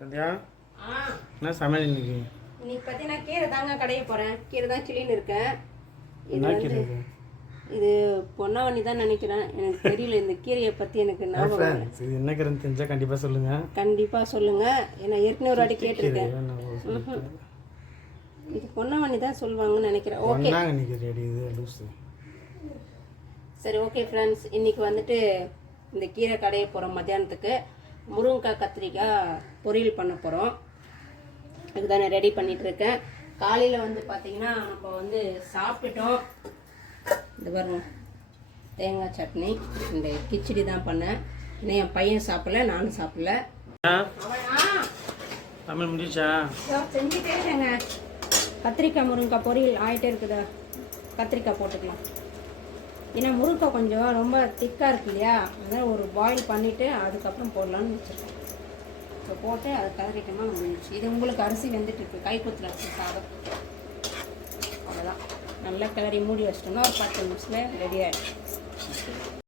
சந்தியா என்ன சமையல் இன்னைக்கு? இன்னைக்கு பார்த்தீங்கன்னா கீரை தாங்க கடைய போகிறேன். கீரை தான் கிளீன் இருக்கேன். என்ன கீரை? இது பொன்னாவணி தான் நினைக்கிறேன். எனக்கு தெரியல இந்த கீரையை பற்றி எனக்கு ஞாபகம் இல்லை. இது என்ன கீரைன்னு தெரிஞ்சால் கண்டிப்பாக சொல்லுங்கள். கண்டிப்பாக சொல்லுங்கள். ஏன்னா ஏற்கனவே ஒரு வாட்டி கேட்டிருக்கேன். இது பொன்னாவணி தான் சொல்லுவாங்கன்னு நினைக்கிறேன். ஓகே இன்னைக்கு ரெடி இது லூஸு. சரி ஓகே ஃப்ரெண்ட்ஸ், இன்றைக்கி வந்துட்டு இந்த கீரை கடைய போகிறோம். மத்தியானத்துக்கு முருங்கைக்காய் கத்திரிக்காய் பொரியல் பண்ண போகிறோம். அதுக்கு தான் நான் ரெடி பண்ணிகிட்ருக்கேன். காலையில் வந்து பார்த்திங்கன்னா நம்ம வந்து சாப்பிட்டுட்டோம். இது பாருங்க, தேங்காய் சட்னி, இந்த கிச்சடி தான் பண்ணேன். இன்னும் என் பையன் சாப்பிடல, நானும் சாப்பிடல. தமிழ் முடிச்சா செஞ்சுட்டே இருக்கேங்க. கத்திரிக்காய் முருங்கைக்காய் பொரியல் ஆகிட்டே இருக்குதா. கத்திரிக்காய் போட்டுக்கலாம். ஏன்னா முருங்கைக்காய் கொஞ்சம் ரொம்ப திக்காக இருக்கு இல்லையா, அதனால் ஒரு பாயில் பண்ணிவிட்டு அதுக்கப்புறம் போடலான்னு வச்சுருக்கேன். இப்போ போட்டு அதை கலரிட்டோமா முடிஞ்சிச்சு. இது உங்களுக்கு அரிசி வெந்துட்டுருக்கு, கைக்குத்தில் அரிசி சாதம். அவ்வளோதான், நல்லா கிளறி மூடி வச்சிட்டோம்னா ஒரு 10 நிமிஷத்தில் ரெடி ஆகிடும்.